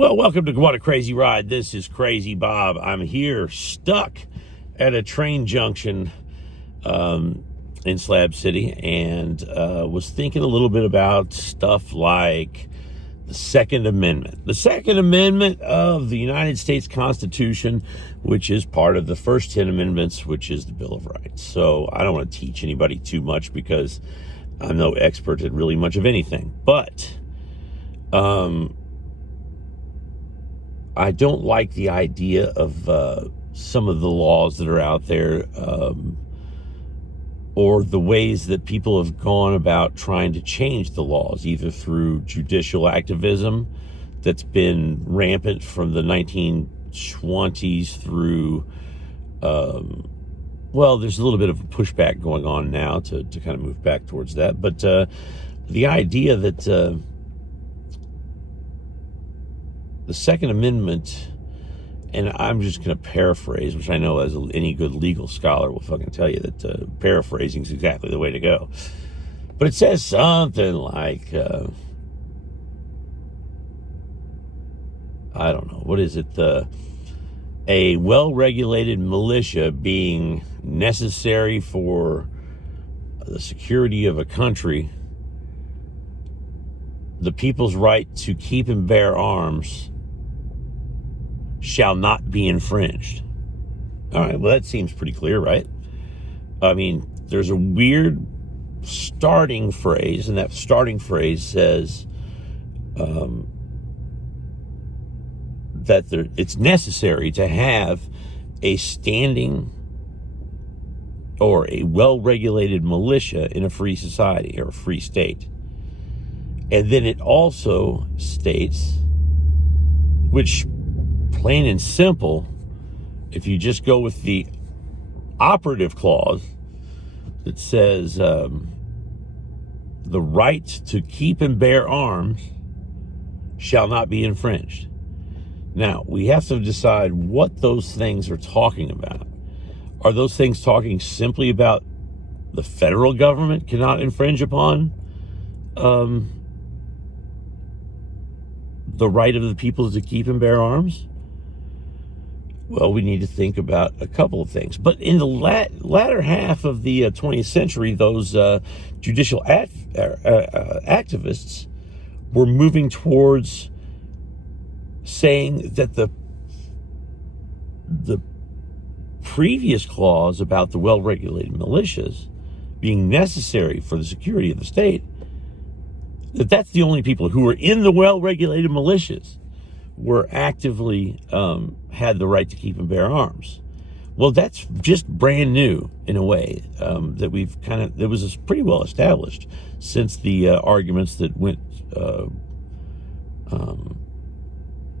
Well, welcome to What a Crazy Ride. This is Crazy Bob. I'm here stuck at a train junction in Slab City and was thinking a little bit about stuff like the Second Amendment. The Second Amendment of the United States Constitution, which is part of the first 10 amendments, which is the Bill of Rights. So I don't want to teach anybody too much because I'm no expert at really much of anything. But I don't like the idea of some of the laws that are out there or the ways that people have gone about trying to change the laws, either through judicial activism that's been rampant from the 1920s through, well, there's a little bit of a pushback going on now to kind of move back towards that. But the idea that the Second Amendment, and I'm just going to paraphrase, which I know as any good legal scholar will fucking tell you that paraphrasing is exactly the way to go. But it says something like, I don't know, what is it? A well-regulated militia being necessary for the security of a country, the people's right to keep and bear arms shall not be infringed. All right, well, that seems pretty clear, right? I mean, there's a weird starting phrase, and that starting phrase says that it's necessary to have a standing or a well-regulated militia in a free society or a free state. And then it also states, which plain and simple, if you just go with the operative clause that says the right to keep and bear arms shall not be infringed. Now, we have to decide what those things are talking about. Are those things talking simply about the federal government cannot infringe upon the right of the people to keep and bear arms? Well, we need to think about a couple of things. But in the latter half of the 20th century, those judicial activists were moving towards saying that the previous clause about the well-regulated militias being necessary for the security of the state, that's the only people who were in the well-regulated militias were actively had the right to keep and bear arms. Well, that's just brand new in a way that we've that was pretty well established since the arguments that went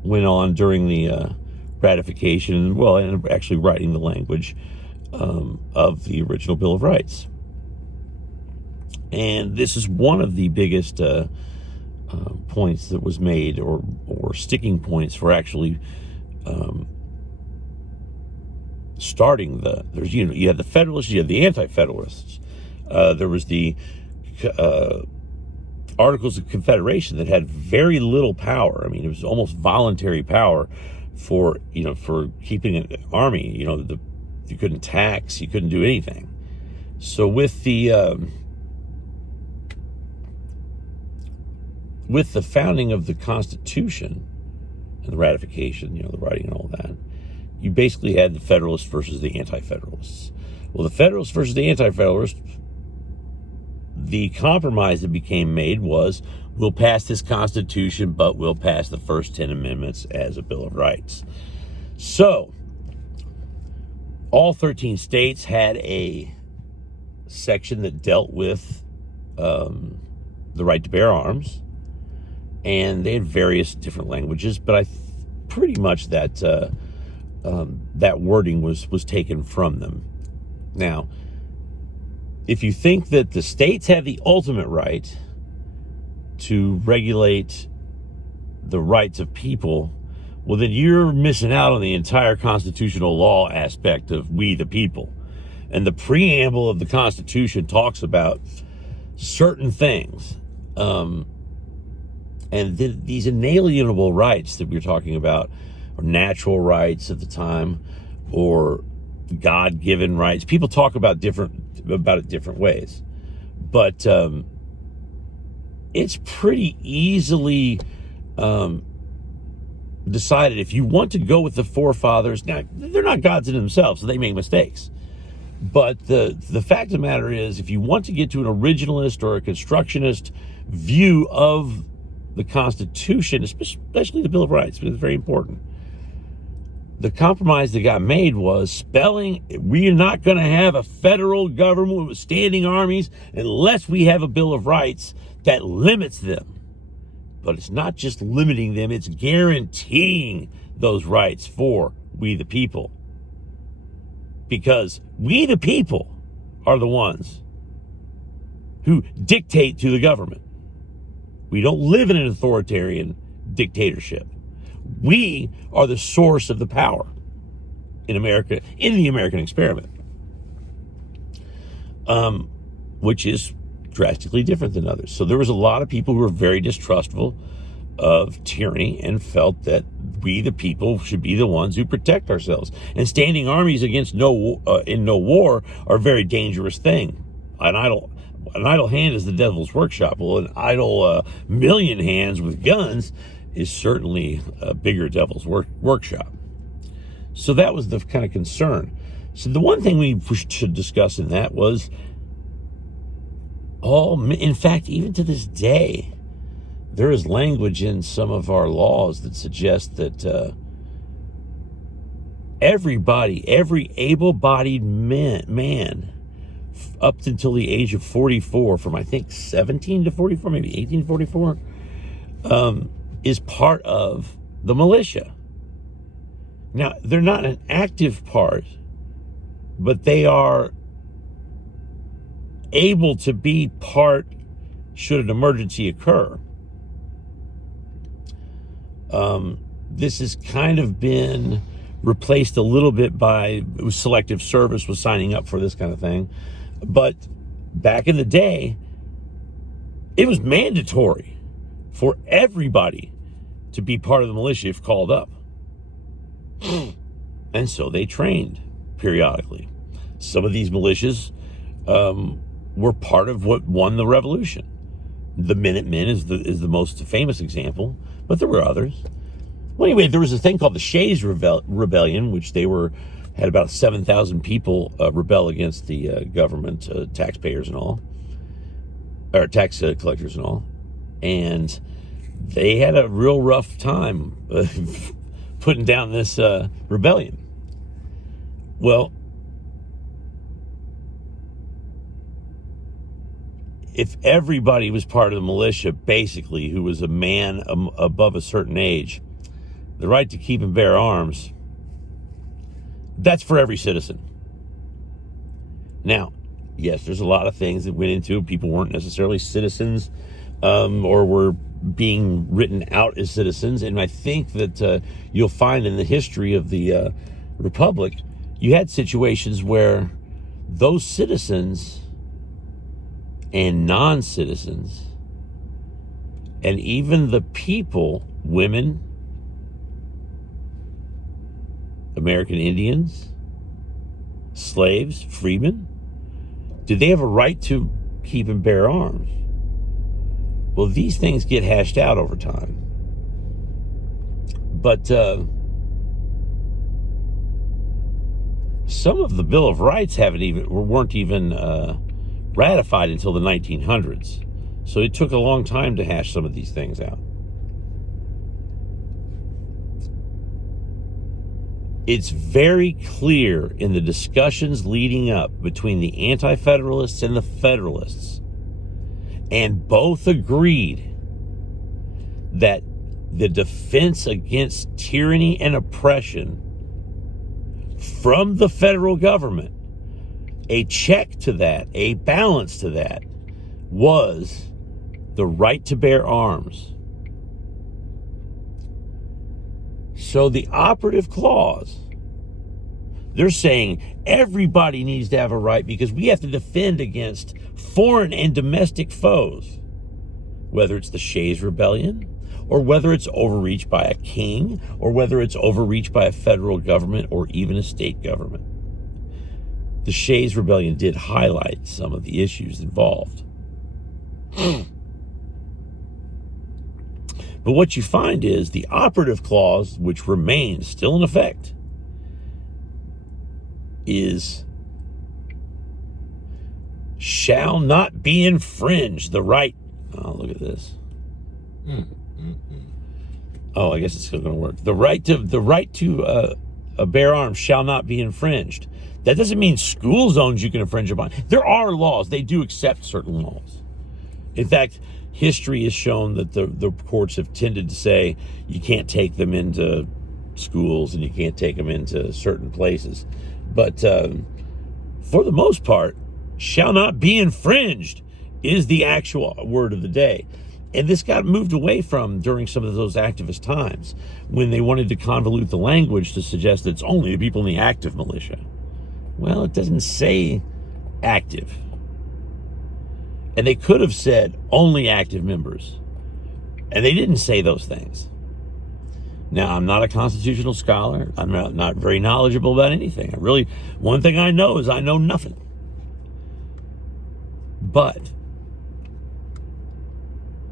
on during the ratification, well, and actually writing the language of the original Bill of Rights. And this is one of the biggest points that was made, or sticking points for actually starting there's, you had the Federalists, you had the Anti-Federalists. There was the Articles of Confederation that had very little power. I mean, it was almost voluntary power for keeping an army. You couldn't tax, you couldn't do anything. So with the founding of the Constitution and the ratification, the writing and all that, you basically had the Federalists versus the Anti-Federalists. Well, the Federalists versus the Anti-Federalists, the compromise that became made was, we'll pass this Constitution, but we'll pass the first 10 amendments as a Bill of Rights. So, all 13 states had a section that dealt with the right to bear arms, and they had various different languages, but pretty much that wording was taken from them. Now, if you think that the states have the ultimate right to regulate the rights of people, well, then you're missing out on the entire constitutional law aspect of we the people. And the preamble of the Constitution talks about certain things And these inalienable rights that we were talking about, or natural rights at the time, or God-given rights. People talk about it different ways, but it's pretty easily decided. If you want to go with the forefathers, now they're not gods in themselves, so they make mistakes. But the fact of the matter is, if you want to get to an originalist or a constructionist view of the Constitution, especially the Bill of Rights, because it's very important, the compromise that got made was spelling, we are not going to have a federal government with standing armies unless we have a Bill of Rights that limits them. But it's not just limiting them, it's guaranteeing those rights for we the people. Because we the people are the ones who dictate to the government. We don't live in an authoritarian dictatorship. We are the source of the power in America, in the American experiment, which is drastically different than others. So there was a lot of people who were very distrustful of tyranny and felt that we, the people, should be the ones who protect ourselves. And standing armies against in no war are a very dangerous thing. An idle hand is the devil's workshop. Well, an idle million hands with guns is certainly a bigger devil's workshop. So that was the kind of concern. So the one thing we should discuss in that was, in fact, even to this day, there is language in some of our laws that suggests that everybody, every able-bodied man up until the age of 44, from I think 17 to 44, maybe 18 to 44, is part of the militia. Now, they're not an active part, but they are able to be part should an emergency occur. This has kind of been replaced a little bit by selective service, was signing up for this kind of thing. But back in the day, it was mandatory for everybody to be part of the militia if called up. And so they trained periodically. Some of these militias were part of what won the revolution. The Minutemen is the most famous example, but there were others. Well, anyway, there was a thing called the Shays Rebellion, which had about 7,000 people rebel against the government, taxpayers and all, or tax collectors and all. And they had a real rough time putting down this rebellion. Well, if everybody was part of the militia, basically, who was a man above a certain age, the right to keep and bear arms, that's for every citizen. Now, yes, there's a lot of things that went into it. People weren't necessarily citizens or were being written out as citizens. And I think that you'll find in the history of the Republic, you had situations where those citizens and non-citizens, and even the people, women, American Indians, slaves, freemen, did they have a right to keep and bear arms? Well, these things get hashed out over time. But some of the Bill of Rights weren't even ratified until the 1900s. So it took a long time to hash some of these things out. It's very clear in the discussions leading up between the Anti-Federalists and the Federalists, and both agreed that the defense against tyranny and oppression from the federal government, a check to that, a balance to that, was the right to bear arms. So the operative clause, they're saying everybody needs to have a right because we have to defend against foreign and domestic foes, whether it's the Shays Rebellion, or whether it's overreach by a king, or whether it's overreach by a federal government or even a state government. The Shays Rebellion did highlight some of the issues involved. But what you find is the operative clause, which remains still in effect, is shall not be infringed. The right. Oh, look at this. Oh, I guess it's still going to work. The right to bear arms shall not be infringed. That doesn't mean school zones you can infringe upon. There are laws. They do accept certain laws. In fact, history has shown that the courts have tended to say you can't take them into schools and you can't take them into certain places. But for the most part, shall not be infringed is the actual word of the day. And this got moved away from during some of those activist times when they wanted to convolute the language to suggest that it's only the people in the active militia. Well, it doesn't say active. And they could have said only active members. And they didn't say those things. Now, I'm not a constitutional scholar. I'm not very knowledgeable about anything. One thing I know is I know nothing. But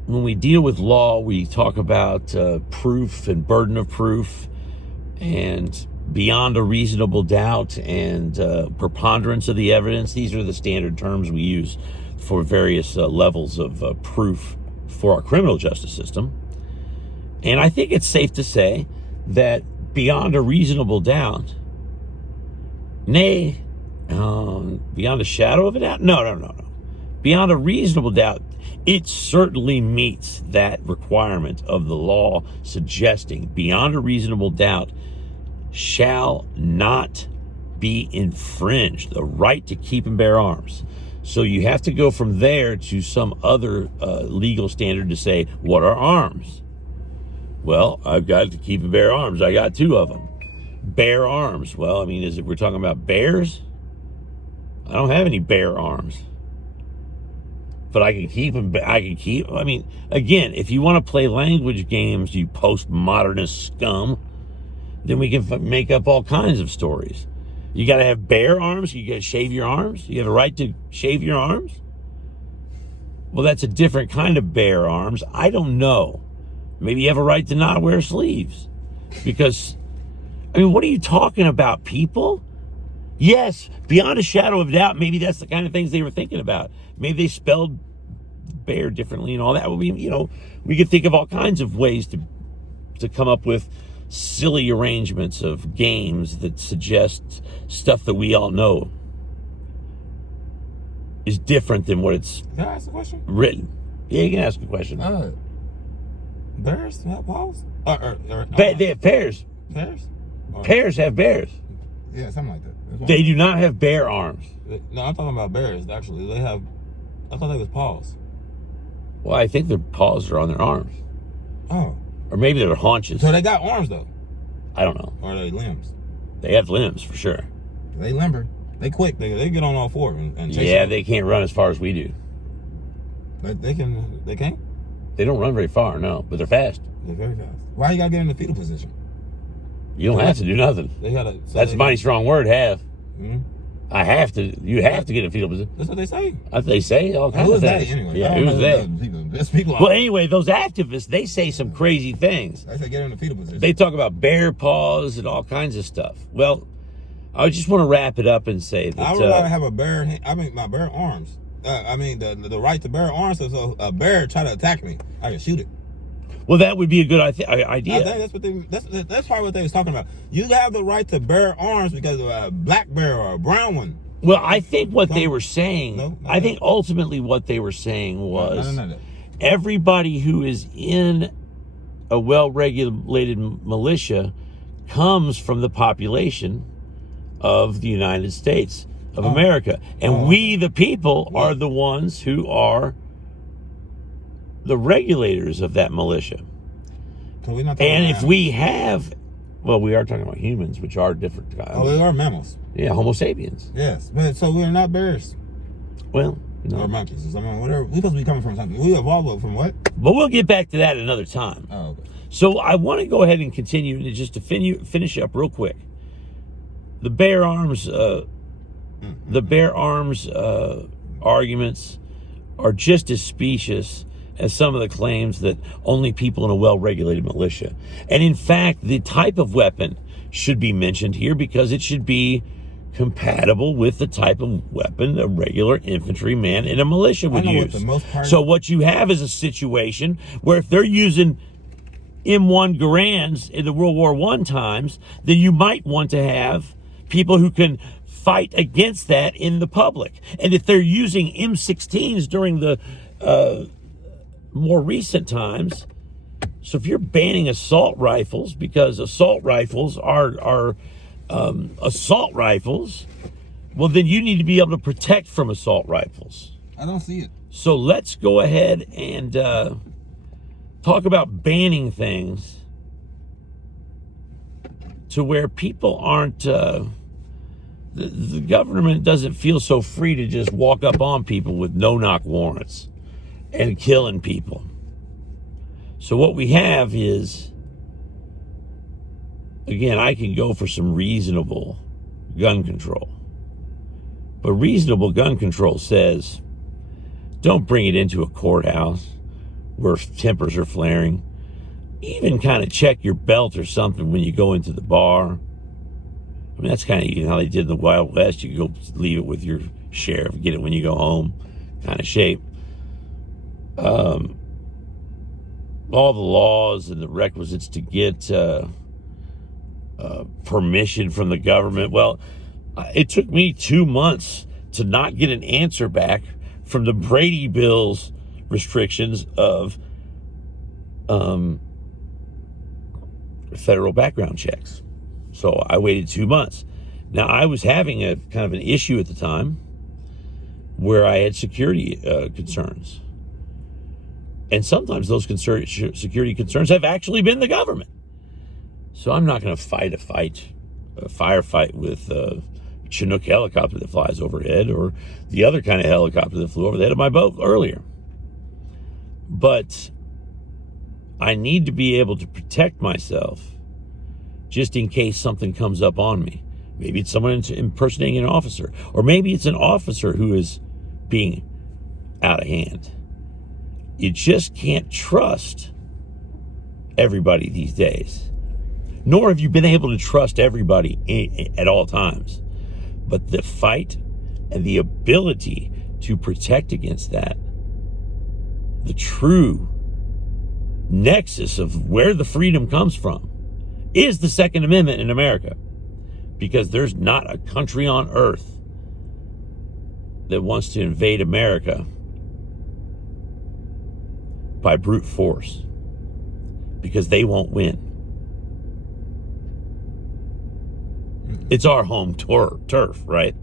when we deal with law, we talk about proof and burden of proof and beyond a reasonable doubt and preponderance of the evidence. These are the standard terms we use for various levels of proof for our criminal justice system. And I think it's safe to say that beyond a reasonable doubt, nay, beyond a shadow of a doubt, no. Beyond a reasonable doubt, it certainly meets that requirement of the law suggesting beyond a reasonable doubt shall not be infringed, the right to keep and bear arms. So you have to go from there to some other legal standard to say, what are arms? Well, I've got to keep and bear arms. I got 2 of them. Bear arms. Well, I mean, we're talking about bears? I don't have any bear arms. But I can keep them. I mean, again, if you want to play language games, you postmodernist scum, then we can make up all kinds of stories. You got to have bear arms. You got to shave your arms. You have a right to shave your arms. Well, that's a different kind of bear arms. I don't know. Maybe you have a right to not wear sleeves. Because, I mean, what are you talking about, people? Yes, beyond a shadow of doubt, maybe that's the kind of things they were thinking about. Maybe they spelled bear differently and all that. We could think of all kinds of ways to come up with silly arrangements of games that suggest stuff that we all know is different than what it's Can I ask a question? written. Yeah, you can ask a question. Bears have paws? They have pears. Pears? Pears have bears. Yeah, something like that. They do not have bear arms. No, I'm talking about bears, actually. I thought they was paws. Well, I think their paws are on their arms. Oh. Or maybe they're haunches. So they got arms, though? I don't know. Or are they limbs? They have limbs, for sure. They limber. They quick. They get on all 4 and chase Yeah, them. they can't run as far as we do. They can't? They don't run very far, no, but they're fast. They're very fast. Why you got to get in the fetal position? You don't have to do nothing. That's a mighty strong word, have. Mm-hmm. You have to get in fetal position. That's what they say. They say all kinds of things. Anyway? Yeah, who's they? People Well, anyway, those activists, they say some crazy things. They say get in the fetal position. They talk about bear paws and all kinds of stuff. Well, I just want to wrap it up and say that I would rather have my bare arms. The right to bear arms. So a bear try to attack me, I can shoot it. well, that would be a good idea. I think that's probably what they was talking about. You have the right to bear arms because of a black bear or a brown one. Well, I think what they were saying, No, I think ultimately what they were saying was No. everybody who is in a well-regulated militia comes from the population of the United States of America. And we, the people, are the ones who are the regulators of that militia. So we're not And if we have, well, we are talking about humans, which are different. we are mammals. Yeah, Homo sapiens. Yes, but so we're not bears. Well, Or monkeys or something, whatever. We supposed to be coming from something. We evolved from what? But we'll get back to that another time. Oh, okay. So I want to go ahead and continue, and just to finish up real quick. The bear arms, arguments are just as specious as some of the claims that only people in a well-regulated militia. And in fact, the type of weapon should be mentioned here because it should be compatible with the type of weapon a regular infantryman in a militia would use. So what you have is a situation where if they're using M1 Garands in the World War I times, then you might want to have people who can fight against that in the public. And if they're using M16s during the more recent times, so if you're banning assault rifles because assault rifles are assault rifles, well, then you need to be able to protect from assault rifles. I don't see it. So let's go ahead and talk about banning things to where people aren't, the government doesn't feel so free to just walk up on people with no-knock warrants and killing people. So what we have is, again, I can go for some reasonable gun control. But reasonable gun control says, don't bring it into a courthouse where tempers are flaring. Even kind of check your belt or something when you go into the bar. I mean, that's kind of how they did in the Wild West. You go leave it with your sheriff, get it when you go home, kind of shape. All the laws and the requisites to get permission from the government. Well, it took me 2 months to not get an answer back from the Brady Bill's restrictions of federal background checks. So I waited 2 months. Now, I was having a kind of an issue at the time where I had security concerns. And sometimes those security concerns have actually been the government. So I'm not going to fight a firefight with a Chinook helicopter that flies overhead or the other kind of helicopter that flew over the head of my boat earlier. But I need to be able to protect myself just in case something comes up on me. Maybe it's someone impersonating an officer, or maybe it's an officer who is being out of hand. You just can't trust everybody these days. Nor have you been able to trust everybody at all times. But the fight and the ability to protect against that, the true nexus of where the freedom comes from, is the Second Amendment in America. Because there's not a country on earth that wants to invade America by brute force, because they won't win. It's our home turf, right?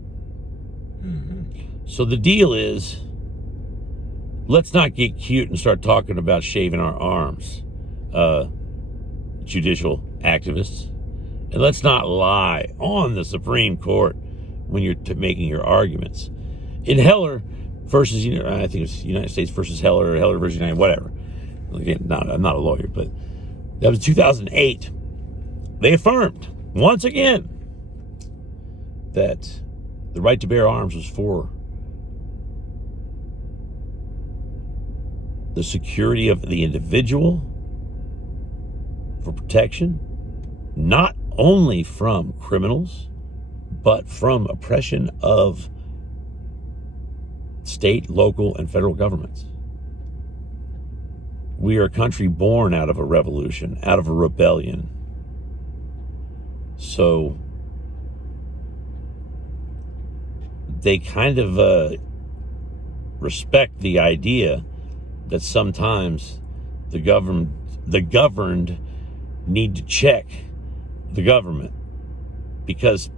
Mm-hmm. So the deal is, let's not get cute and start talking about shaving our arms, judicial activists. And let's not lie on the Supreme Court when you're making your arguments. In Heller versus, I think it's United States versus Heller, or Heller versus United, whatever. Again, I'm not a lawyer, but that was 2008. They affirmed, once again, that the right to bear arms was for the security of the individual, for protection, not only from criminals, but from oppression of state, local, and federal governments. We are a country born out of a revolution, out of a rebellion. So they kind of respect the idea that sometimes the governed need to check the government, because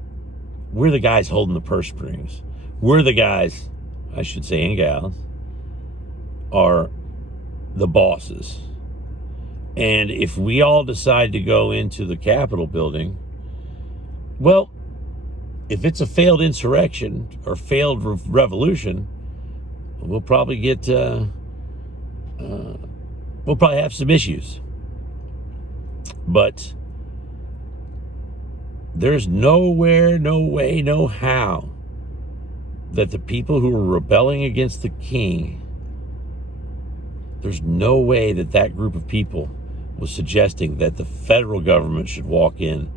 we're the guys holding the purse strings. We're the guys, I should say, and gals, are the bosses. And if we all decide to go into the Capitol building, well, if it's a failed insurrection or failed revolution, we'll probably get, we'll probably have some issues. But there's nowhere, no way, no how that the people who were rebelling against the king, there's no way that that group of people was suggesting that the federal government should walk in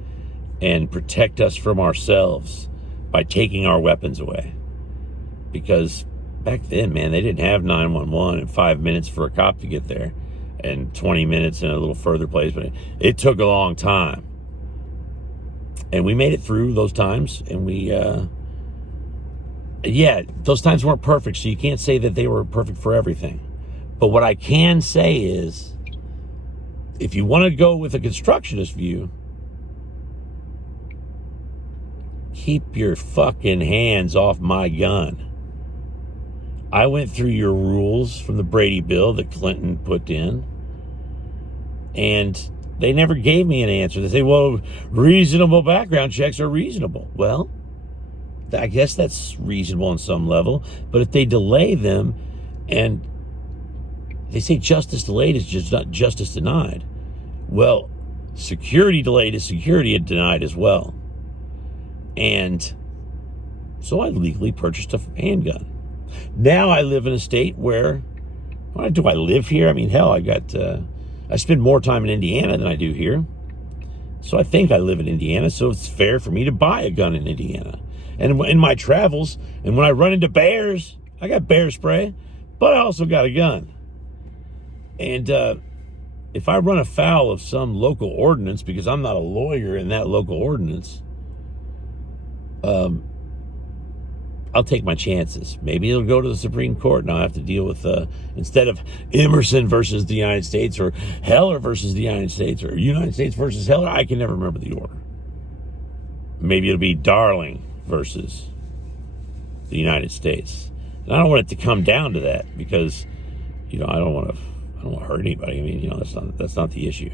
and protect us from ourselves by taking our weapons away. Because back then, man, they didn't have 911 and 5 minutes for a cop to get there and 20 minutes in a little further place, but it took a long time. And we made it through those times, and those times weren't perfect, so you can't say that they were perfect for everything. But what I can say is, if you want to go with a constructionist view, keep your fucking hands off my gun. I went through your rules from the Brady bill that Clinton put in, and they never gave me an answer. They say, well, reasonable background checks are reasonable. Well, I guess that's reasonable on some level, but if they delay them, and they say justice delayed is just not justice denied. Well, security delayed is security denied as well. And so I legally purchased a handgun. Now I live in a state where, do I live here? I mean, hell, I spend more time in Indiana than I do here. So I think I live in Indiana, so it's fair for me to buy a gun in Indiana. And in my travels, and when I run into bears, I got bear spray, but I also got a gun. And if I run afoul of some local ordinance, because I'm not a lawyer in that local ordinance, I'll take my chances. Maybe it'll go to the Supreme Court, and I'll have to deal with, instead of Emerson versus the United States, or Heller versus the United States, or United States versus Heller, I can never remember the order. Maybe it'll be Darling versus the United States. And I don't want it to come down to that, because, I don't want to hurt anybody. I mean, that's not the issue.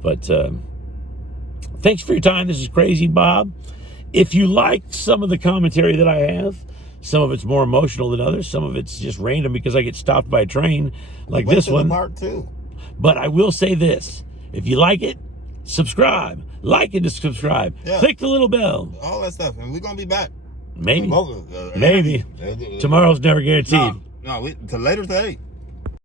But thanks for your time. This is Crazy Bob. If you liked some of the commentary that I have, some of it's more emotional than others. Some of it's just random because I get stopped by a train like this one. Part two. But I will say this. If you like it, subscribe. Like it to subscribe. Yeah. Click the little bell. All that stuff. And we're going to be back. Maybe. Maybe. Tomorrow's never guaranteed. No, till later today.